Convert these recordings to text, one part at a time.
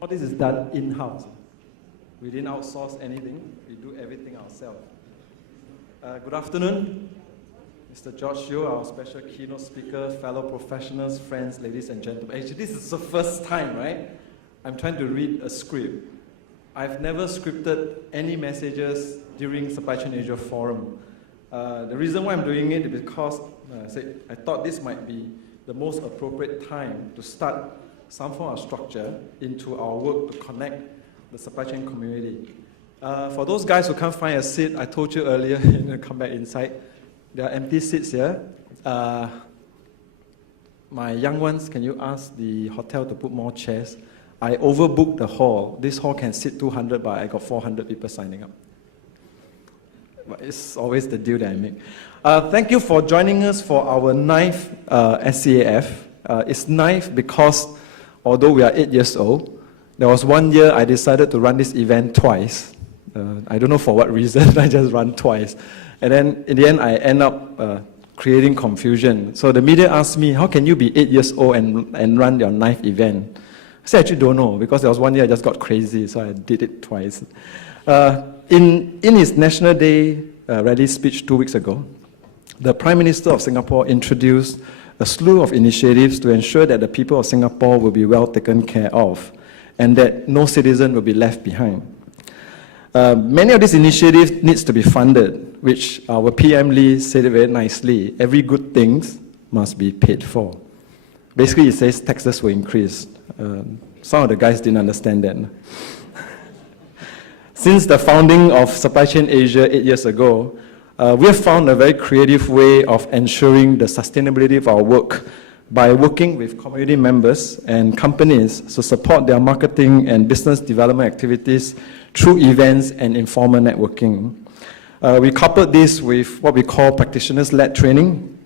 All this is done in-house. We didn't outsource anything. We do everything ourselves. Good afternoon. Mr. George Yeo, our special keynote speaker, fellow professionals, friends, ladies and gentlemen. Actually, this is the first time, right? I'm trying to read a script. I've never scripted any messages during Supply Chain Asia Forum. The reason why I'm doing it is because I thought this might be the most appropriate time to start some form of structure into our work to connect the supply chain community. For those guys who can't find a seat, I told you earlier, come back inside. There are empty seats here. My young ones, can you ask the hotel to put more chairs? I overbooked the hall. This hall can sit 200, but I got 400 people signing up. But it's always the deal that I make. Thank you for joining us for our 9th SCAF. It's 9th because although we are 8 years old, there was 1 year I decided to run this event twice. I don't know for what reason, I just ran twice. And then in the end, I end up creating confusion. So the media asked me, how can you be 8 years old and run your 9th event? I said, I actually don't know, because there was 1 year I just got crazy, so I did it twice. In his National Day rally speech 2 weeks ago, the Prime Minister of Singapore introduced a slew of initiatives to ensure that the people of Singapore will be well taken care of and that no citizen will be left behind. Many of these initiatives needs to be funded, which our PM Lee said it very nicely. Every good thing must be paid for. Basically, it says taxes will increase. Some of the guys didn't understand that. Since the founding of Supply Chain Asia 8 years ago, we have found a very creative way of ensuring the sustainability of our work by working with community members and companies to support their marketing and business development activities through events and informal networking. We coupled this with what we call practitioners-led training,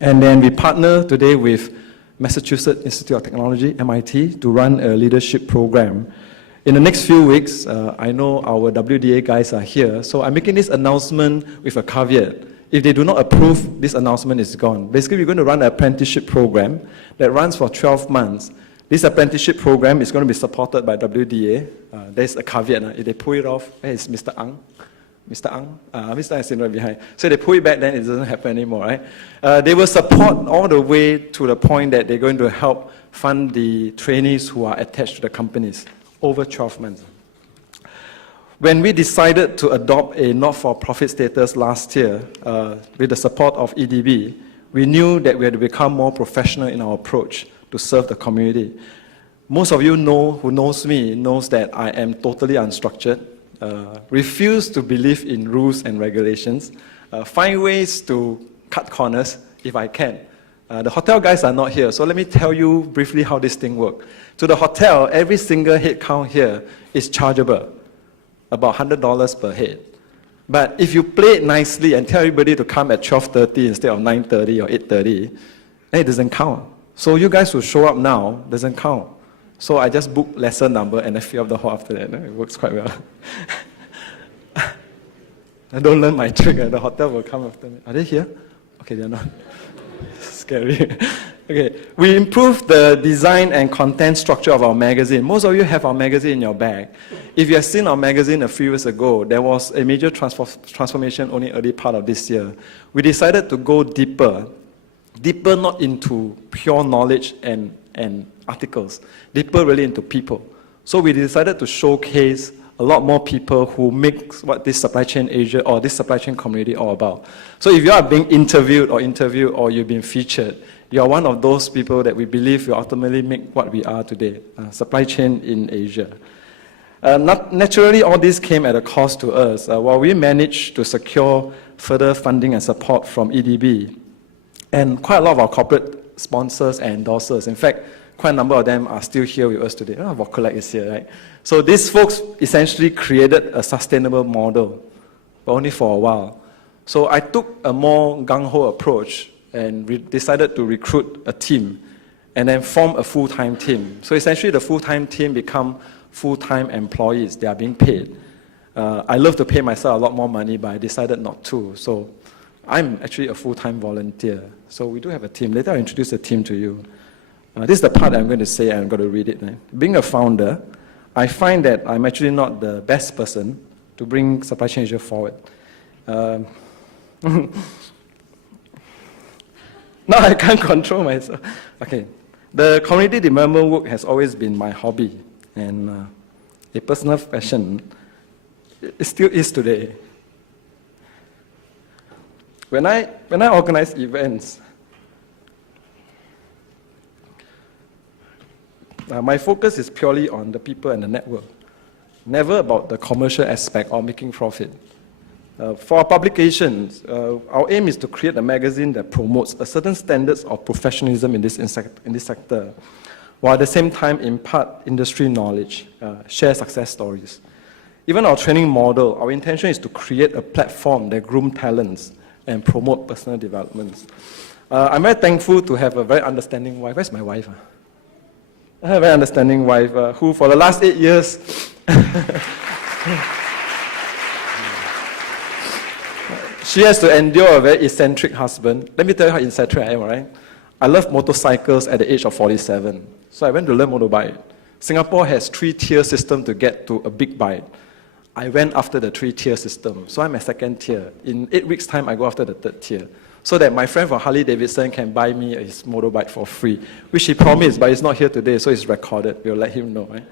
and then we partner today with Massachusetts Institute of Technology, MIT, to run a leadership program. In the next few weeks, I know our WDA guys are here, so I'm making this announcement with a caveat. If they do not approve, this announcement is gone. Basically, we're going to run an apprenticeship program that runs for 12 months. This apprenticeship program is going to be supported by WDA. There's a caveat. If they pull it off, where is Mr. Ang? Mr. Ang? Mr. Ang is sitting right behind. So they pull it back, then it doesn't happen anymore, right? They will support all the way to the point that they're going to help fund the trainees who are attached to the companies over 12 months. When we decided to adopt a not-for-profit status last year with the support of EDB, we knew that we had to become more professional in our approach to serve the community. Most of you who knows me knows that I am totally unstructured, refuse to believe in rules and regulations, find ways to cut corners if I can. The hotel guys are not here, so let me tell you briefly how this thing works. To the hotel, every single head count here is chargeable, about $100 per head. But if you play it nicely and tell everybody to come at 12:30 instead of 9:30 or 8:30, then it doesn't count. So you guys who show up now doesn't count. So I just book lesser number and I fill up the hall after that. It works quite well. I don't learn my trick. The hotel will come after me. Are they here? Okay, they're not. Scary. Okay, we improved the design and content structure of our magazine. Most of you have our magazine in your bag. If you have seen our magazine a few years ago, there was a major transformation only early part of this year. We decided to go deeper not into pure knowledge and articles, deeper really into people. So we decided to showcase a lot more people who make what this Supply Chain Asia or this supply chain community all about. So if you are being interviewed or you've been featured, you are one of those people that we believe will ultimately make what we are today, supply chain in Asia. Naturally, all this came at a cost to us. While we managed to secure further funding and support from EDB, and quite a lot of our corporate sponsors and endorsers, in fact, quite a number of them are still here with us today. Vocolec is here, right? So these folks essentially created a sustainable model, but only for a while. So I took a more gung-ho approach and decided to recruit a team and then form a full-time team. So essentially the full-time team become full-time employees. They are being paid. I love to pay myself a lot more money, but I decided not to. So I'm actually a full-time volunteer. So we do have a team. Later I'll introduce the team to you. This is the part I'm going to say, and I'm going to read it. Being a founder, I find that I'm actually not the best person to bring Supply Chain Asia forward. Now I can't control myself. Okay, the community development work has always been my hobby and a personal passion. It still is today. When I organize events, my focus is purely on the people and the network, never about the commercial aspect or making profit. For our publications, our aim is to create a magazine that promotes a certain standards of professionalism in this sector, while at the same time impart industry knowledge, share success stories. Even our training model, our intention is to create a platform that groom talents and promote personal developments. I'm very thankful to have a very understanding wife. Where's my wife? I have a very understanding wife who for the last 8 years she has to endure a very eccentric husband. Let me tell you how eccentric I am, right? I love motorcycles at the age of 47. So I went to learn motorbike. Singapore has 3-tier system to get to a big bike. I went after the 3-tier system. So I'm a 2nd tier. In 8 weeks' time, I go after the 3rd tier. So that my friend from Harley Davidson can buy me his motorbike for free, which he promised, but he's not here today, so it's recorded. We'll let him know, right?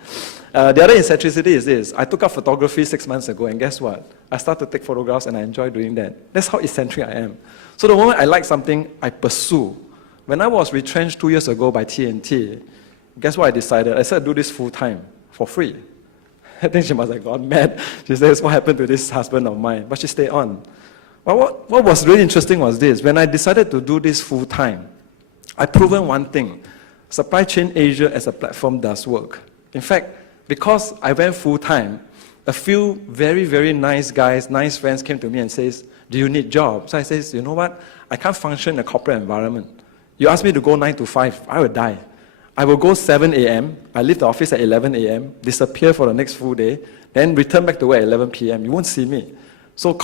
The other eccentricity is this. I took up photography 6 months ago, and guess what? I started to take photographs, and I enjoy doing that. That's how eccentric I am. So the moment I like something, I pursue. When I was retrenched 2 years ago by TNT, guess what I decided? I said, do this full-time, for free. I think she must have gone mad. She says, what happened to this husband of mine? But she stayed on. Well, what was really interesting was this. When I decided to do this full-time, I proven one thing. Supply Chain Asia as a platform does work. In fact, because I went full-time, a few very, very nice guys, nice friends came to me and says, do you need jobs? So I says, you know what? I can't function in a corporate environment. You ask me to go 9 to 5, I will die. I will go 7 a.m., I leave the office at 11 a.m., disappear for the next full day, then return back to work at 11 p.m. You won't see me. So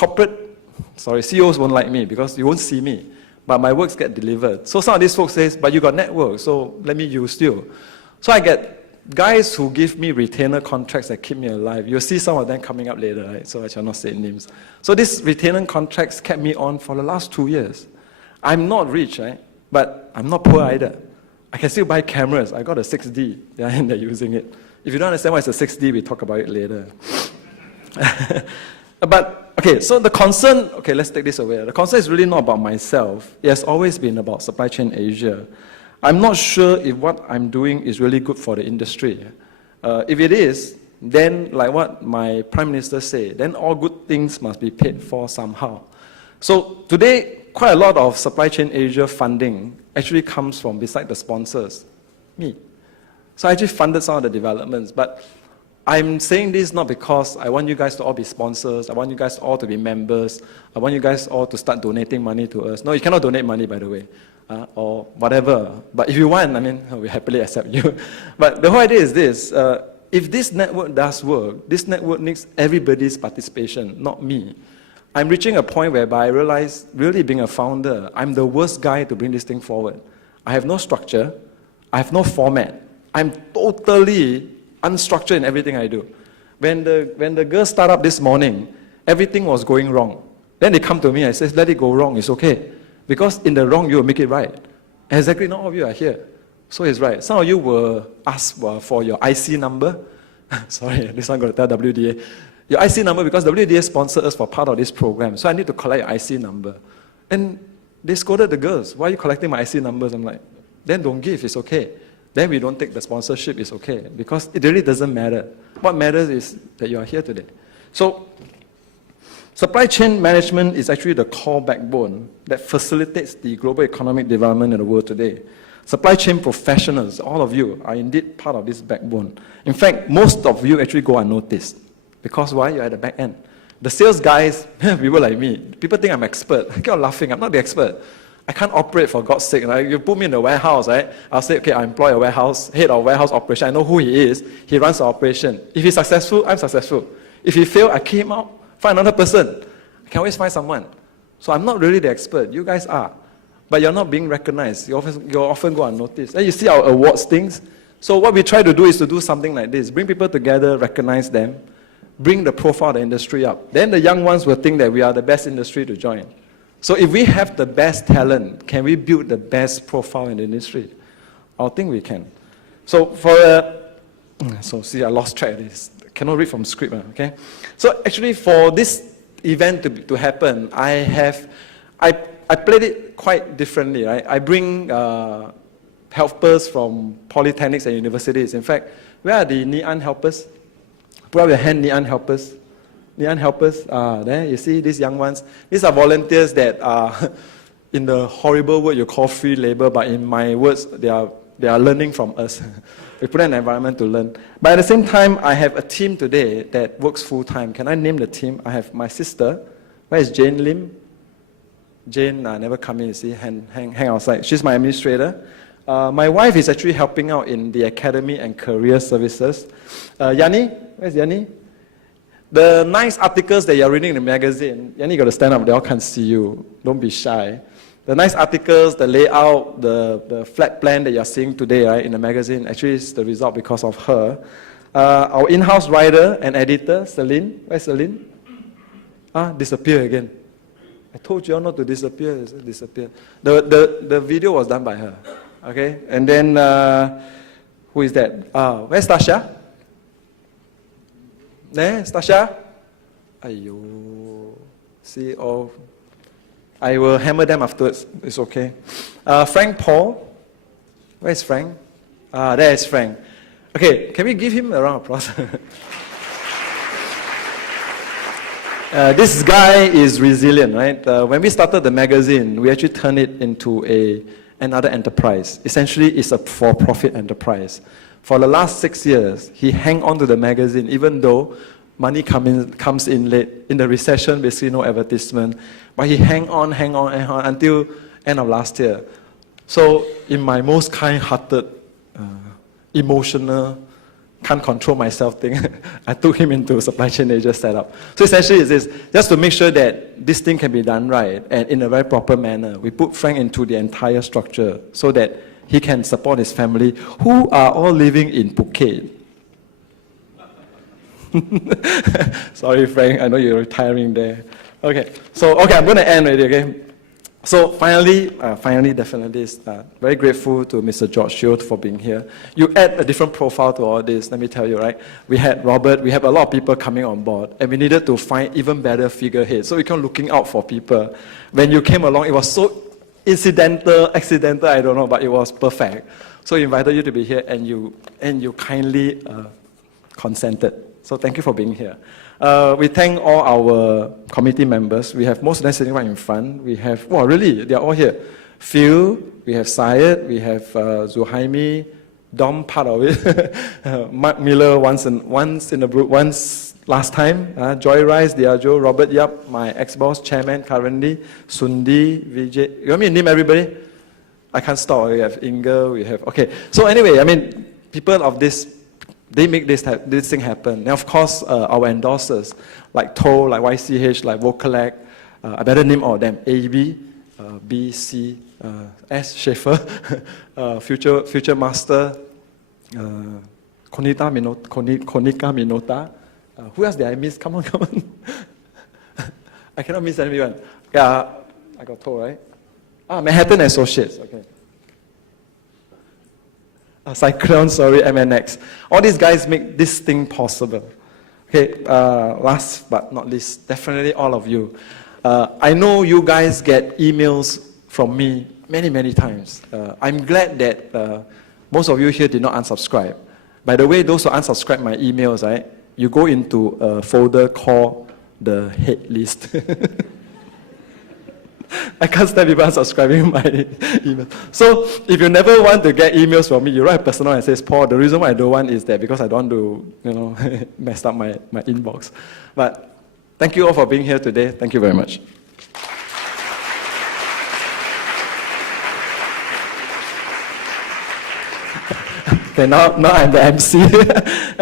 CEOs won't like me because you won't see me. But my works get delivered. So some of these folks say, but you got network, so let me use you. So I get guys who give me retainer contracts that keep me alive. You'll see some of them coming up later, right? So I shall not say names. So these retainer contracts kept me on for the last 2 years. I'm not rich, right? But I'm not poor either. I can still buy cameras. I got a 6D, yeah, and they're using it. If you don't understand what is a 6D, we talk about it later. But, okay, so the concern, okay, let's take this away. The concern is really not about myself. It has always been about Supply Chain Asia. I'm not sure if what I'm doing is really good for the industry. If it is, then like what my Prime Minister said, then all good things must be paid for somehow. So today, quite a lot of Supply Chain Asia funding actually comes from beside the sponsors, me. So I actually funded some of the developments, but I'm saying this not because I want you guys to all be sponsors, I want you guys all to be members, I want you guys all to start donating money to us. No, you cannot donate money, by the way, or whatever. But if you want, I mean, we happily accept you. But the whole idea is this, if this network does work, this network needs everybody's participation, not me. I'm reaching a point whereby I realize, really being a founder, I'm the worst guy to bring this thing forward. I have no structure, I have no format. I'm totally unstructured in everything I do. When the girls start up this morning, everything was going wrong. Then they come to me and say, let it go wrong, it's okay. Because in the wrong, you will make it right. Exactly, not all of you are here. So it's right. Some of you will ask for your IC number. Sorry, this one got to tell WDA. Your IC number, because WDA sponsored us for part of this program, so I need to collect your IC number. And they scolded the girls, why are you collecting my IC numbers? I'm like, then don't give, it's okay. Then we don't take the sponsorship, it's okay. Because it really doesn't matter. What matters is that you are here today. So, supply chain management is actually the core backbone that facilitates the global economic development in the world today. Supply chain professionals, all of you, are indeed part of this backbone. In fact, most of you actually go unnoticed. Because why? You're at the back end. The sales guys, people like me, people think I'm expert. I keep on laughing, I'm not the expert. I can't operate for God's sake. Right? You put me in the warehouse, right? I'll say, okay, I employ a warehouse, head of warehouse operation. I know who he is. He runs the operation. If he's successful, I'm successful. If he fails, I kick him out, find another person. I can always find someone. So I'm not really the expert. You guys are. But you're not being recognized. You often go unnoticed. And you see our awards things. So what we try to do is to do something like this. Bring people together, recognize them, bring the profile of the industry up. Then the young ones will think that we are the best industry to join. So if we have the best talent, can we build the best profile in the industry? I think we can. So see, I lost track of this. Cannot read from script, okay? So actually for this event to happen, I played it quite differently, right? I bring helpers from polytechnics and universities. In fact, where are the Ngee Ann helpers? Put up your hand, Ngee Ann helpers. Ngee Ann helpers, there, you see these young ones. These are volunteers that are, in the horrible word you call free labor, but in my words, they are learning from us. We put an environment to learn. But at the same time, I have a team today that works full-time. Can I name the team? I have my sister. Where is Jane Lim? Jane never come in, you see, hang outside. She's my administrator. My wife is actually helping out in the academy and career services. Yani, where's Yani? The nice articles that you're reading in the magazine, Yani, you got to stand up, they all can't see you. Don't be shy. The nice articles, the layout, the flat plan that you're seeing today, right, in the magazine, actually is the result because of her. Our in-house writer and editor, Celine. Where's Celine? Disappear again. I told you all not to disappear. Disappear. The video was done by her. Okay, and then who is that? Where's Tasha? There's Tasha. Ayo, see all. I will hammer them afterwards. It's okay. Frank Paul. Where's Frank? There is Frank. Okay, can we give him a round of applause? This guy is resilient, right? When we started the magazine, we actually turned it into another enterprise. Essentially, it's a for-profit enterprise. For the last 6 years, he hang on to the magazine, even though money comes in late. In the recession, basically no advertisement. But he hang on until end of last year. So in my most kind-hearted, emotional, can't control myself thing, I took him into Supply Chain Asia setup. So essentially it's this, just to make sure that this thing can be done right and in a very proper manner, we put Frank into the entire structure so that he can support his family, who are all living in Phuket. Sorry, Frank, I know you're retiring there. Okay, I'm going to end already, okay? So finally, definitely, very grateful to Mr. George Shield for being here. You add a different profile to all this, let me tell you, right? We had Robert, we have a lot of people coming on board, and we needed to find even better figureheads. So we kept looking out for people. When you came along, it was so accidental, I don't know, but it was perfect. So we invited you to be here, and you kindly consented. So thank you for being here. We thank all our committee members. We have most of them sitting right in front. We have, really, they're all here. Phil, we have Syed, we have Zuhaimi, Dom, part of it. Mark Miller, once in the group, once last time. Joy Rice, Diageo, Robert Yap, my ex-boss, chairman currently, Sundi, Vijay. You want me to name everybody? I can't stop. We have Inga, we have, okay. So anyway, I mean, people of this, they make this thing happen. And of course, our endorsers, like Toll, like YCH, like Vocalec, I better name all of them. AB, BC, S. Schaefer, Future Master, Konika Minota. Who else did I miss? Come on. I cannot miss anyone. Yeah, I got Toll, right? Manhattan Associates, okay. Cyclone, MNX. All these guys make this thing possible. Okay, last but not least, definitely all of you. I know you guys get emails from me many times. I'm glad that most of you here did not unsubscribe. By the way, those who unsubscribe my emails, right, you go into a folder called the hate list. I can't stand people unsubscribing my email. So if you never want to get emails from me, you write personal and says, Paul, the reason why I don't want is that because I don't want to, mess up my inbox. But thank you all for being here today. Thank you very much. Okay, now I'm the MC.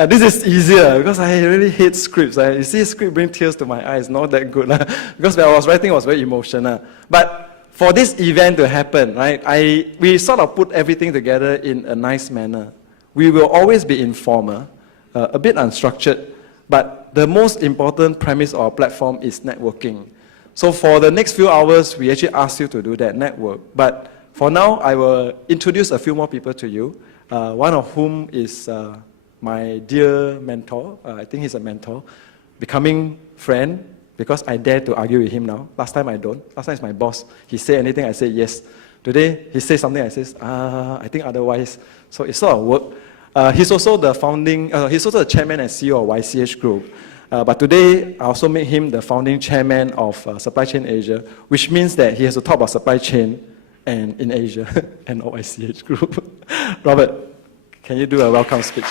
This is easier because I really hate scripts. You see, script brings tears to my eyes. Not that good. Because when I was writing, it was very emotional. But for this event to happen, right, we sort of put everything together in a nice manner. We will always be informal, a bit unstructured, but the most important premise of our platform is networking. So for the next few hours, we actually ask you to do that network. But for now, I will introduce a few more people to you, one of whom is my dear mentor. I think he's a mentor, becoming friend, because I dare to argue with him now. Last time I don't. Last time it's my boss. He say anything, I say yes. Today, he says something, I says, I think otherwise. So it sort of worked. He's also the he's also the chairman and CEO of YCH Group. But today, I also made him the founding chairman of Supply Chain Asia, which means that he has to talk about supply chain and in Asia and YCH Group. Robert, can you do a welcome speech?